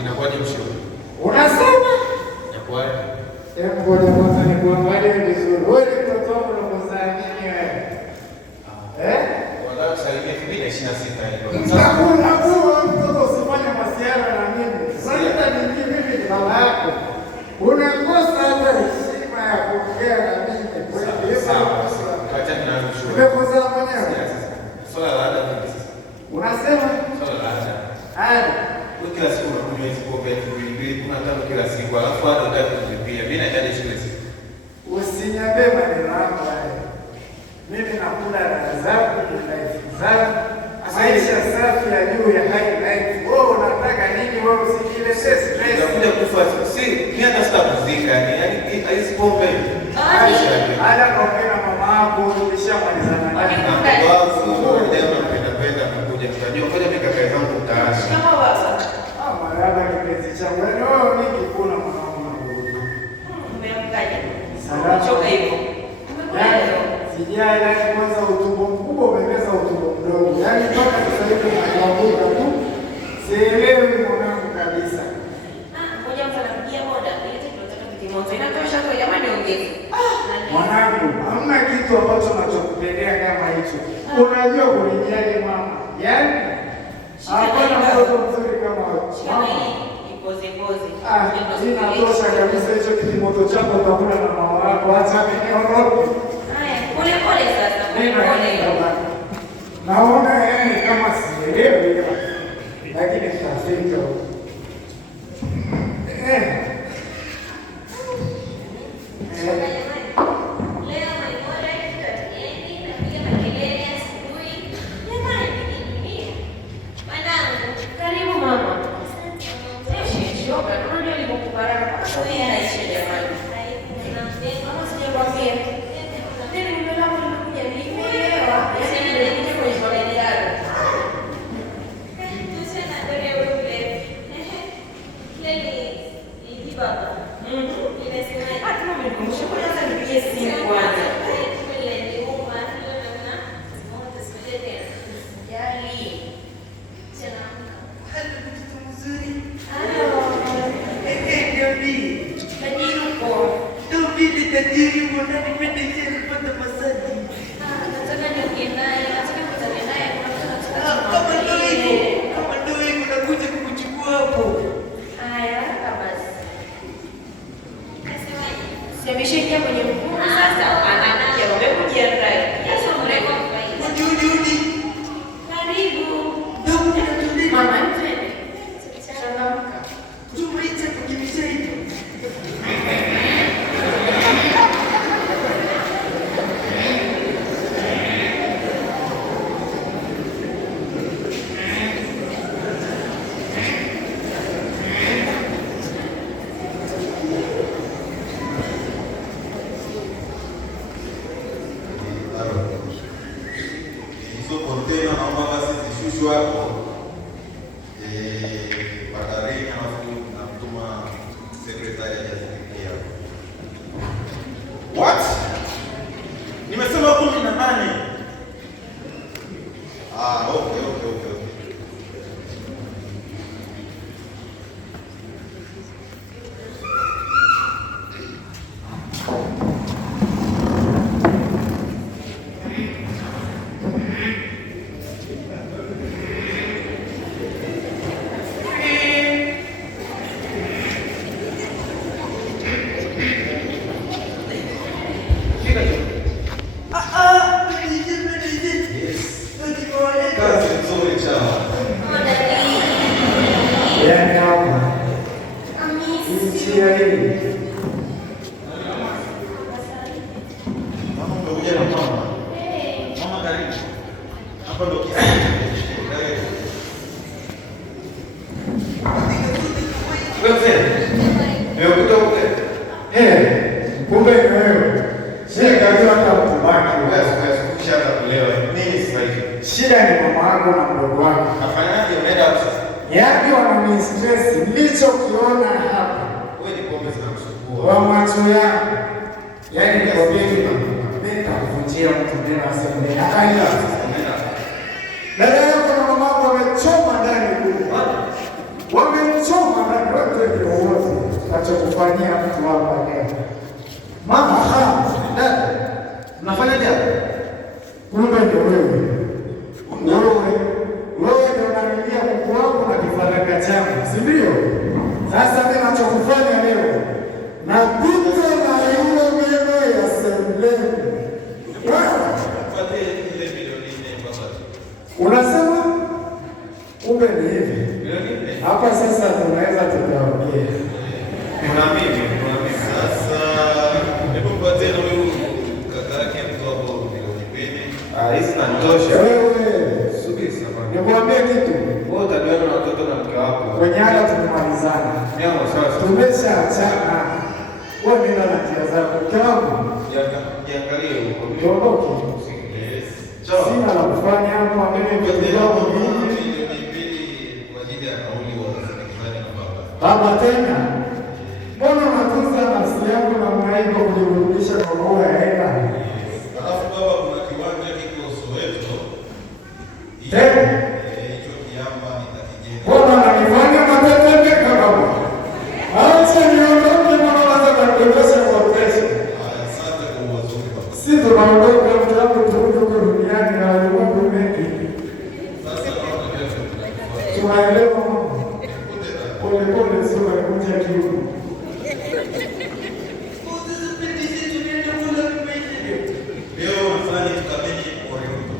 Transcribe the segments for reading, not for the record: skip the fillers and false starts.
Inakuwaje mshauri? Unasema? Inakuwaje? Hebu ngoja kwanza nikuangalie vizuri. Wewe ni mtoto wangu unakuzaa nini wewe? Wala sasa hivi 2026 hiyo. Sasa kuwa mtoto usifanye masiara na mimi. Sasa mimi ni baba yako. Unakosa hata heshima ya kuongea na mimi. Sawa. Acha nianze mshauri. Umekosea mwenyewe. Swala la ada vipi sasa? Unasema? Swala la ada. Ada. Wewe kila siku unakunywa hizo pombe mbili, kuna tano kila siku. Alafu hata utaki kulipia. Mimi nahitaji shule siku. Usiniambie maneno yako haya. Mimi nakula raha zangu, life zangu. Maisha safi ya juu ya high life. Wewe unataka nini? Wewe usikile stress. Unakuja kufa. Si, mimi hata sitakuzika. Yaani hizo pombe. Hata kaongea na mama yako ulishamalizana naye. Napenda kuja mtajua ngoja mikakae zangu mtaani. Kama baba. Maraba kipenzi changu. Yaani wewe nikikuna mwanangu na kurudi. Umeamkaje? Salama. Choka hivyo. Sijai laki kwanza utumbo mkubwa umemeza utumbo mdogo. Yaani mpaka sasa hivi nakuambuka tu. Sielewi mwanangu kabisa. Ngoja mtu anapigia boda. Ile tunataka kitimoto. Inatosha kwa jamani ongeze. Mwanangu, hamna kitu ambacho nachokupendea kama hicho. Unajua kunijali mama. Yaani hapana mtoto mzuri kama mama. Inatosha kabisa hicho kitimoto chako utakula na mama wako. Acha mimi niondoke. Pole pole sasa. Pole. Naona yani kama sielewi lakini tutafika huko. Ameshaingia kwenye mfumo sasa, anakuja wamekuja ndani. Sasa mrembo. Karibu. Mama twende. Changamka. Tumeita kukimbisha hivi. Kontena naomba basi zishushwe hapo batarini, alafu namtuma sekretari ajazipikia. What? Nimesema 18. Okay. Kumbe ni wewe. Shida kajua hata mtubaki. Shida ni mama yako na mdogo wako. Nafanyaje unaenda hapo sasa? Yaani wanani stress nilichokiona hapa. Wewe ni pombe zinakusumbua. Kwa macho yangu. Yaani ni pombe nitakuvunjia mtu tena aseme. Akaenda. Dada yako na mama yako wamechoma ndani kule. Wame kufanyia mtu hapa leo. Mama, dada, Unafanya jambo? kumbe ndio wewe. Wewe ndio unanilia kuku wangu na kifaranga changu, si ndio? Sasa mimi nachokufanya leo, napita na yule meno ya sembleni. Pate ile milioni 4 baba. Unasema kumbe ni hivi. Milioni 4. Hapa sasa tunaweza tukaongea. Kuna mimi sasa. Hebu pate na wewe kaka yake mtu hapo milioni 2. Hizi zinatosha. Wewe Subiri sana. nikwambie kitu. Wewe utajuana na watoto na mke wako. Kwenye haya tumemalizana. Nyama sasa. Tumeshaachana. Wewe nenda na njia zako. Mke wangu, Jiangalie huko. tuondoke. Yes. Ciao. Sina la kufanya hapa, mimi vitu zangu vingi. Kwa ajili ya nauli wa serikali na baba. Baba tena, mbona unatunza nafsi yako na mwaiko kujirudisha kwa roho ya hela? Alafu baba, kuna kiwanja kiko Soweto. Tena? Hicho kiamba nitakijenga. Mbona unanifanya matetemeka baba? Acha niondoke, mbona unaanza kunidondosha kwa presha? Asante kwa uwazo wako. Si tunaondoka mtu wangu turudi huko duniani na ulimwengu mengi. Sasa naona kesho tunakufuata. Tunaelewa mama. Pole pole sio kuja kiuno. Leo nadhani tutabidi Oriundo.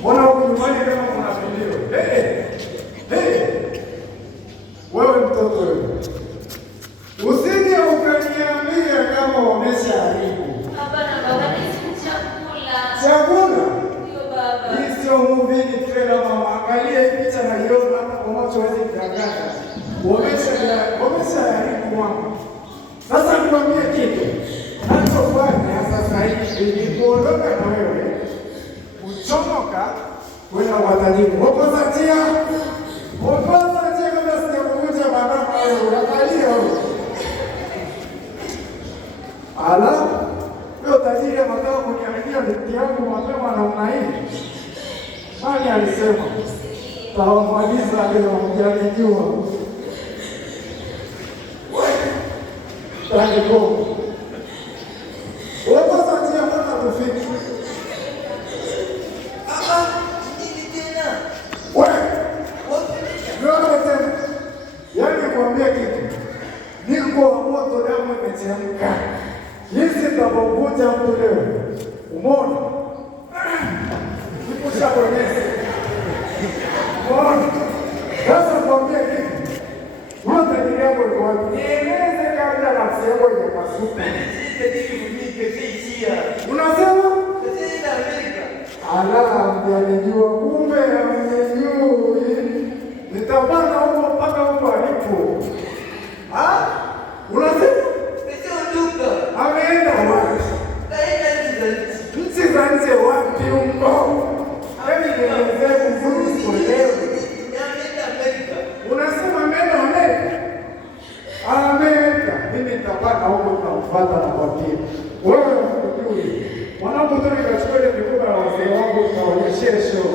Mbona huko nyumbani kama kuna vilio? Wewe mtoto wewe. Usije ukaniambia kama umeshaharibu. Hapana baba, ni chakula. Chakula? Ndio baba. Hii sio movie, ni trailer mama. Angalia hii picha na iona hapa kwa macho wazi kidanganya. Umeshaharibu mama. Sasa nikwambie kitu. Nachofanya sasa hivi ni kuondoka na wewe. Uchomoka kwenda watajiri. Wapozatia kama sijakuja madama wewe unakalia wewe. Ala, wewe tajiri anataka kuniambia binti yangu mapema namna hii. Nani alisema? Tawamaliza leo mjanijua. Taniko. Wapozatia mbona tufiki? Niko moto, damu imechemka. Jinsi tutapokuja mtu leo. Umeona? Nikusha bonyeza. Umeona? Sasa kwambia kitu. Wewe tajiri yako ni wapi? Nieleze kabla nafsi yako inapasuka. Unasema? Ala, mjanijua kumbe amejui. Nitapanda huko mpaka huko alipo. Unasema? Ameenda wapi? Nchi Nchi za nje wapi huko? Hebu nielezee vizuri kuelewe. Unasema ameenda Amerika? Amerika. Mimi nitapata huko tutamfuata na kwambia. Wewe unajui. Mwanangu tu nikachukua ile mikoba ya wazee wangu tunaonyesha show.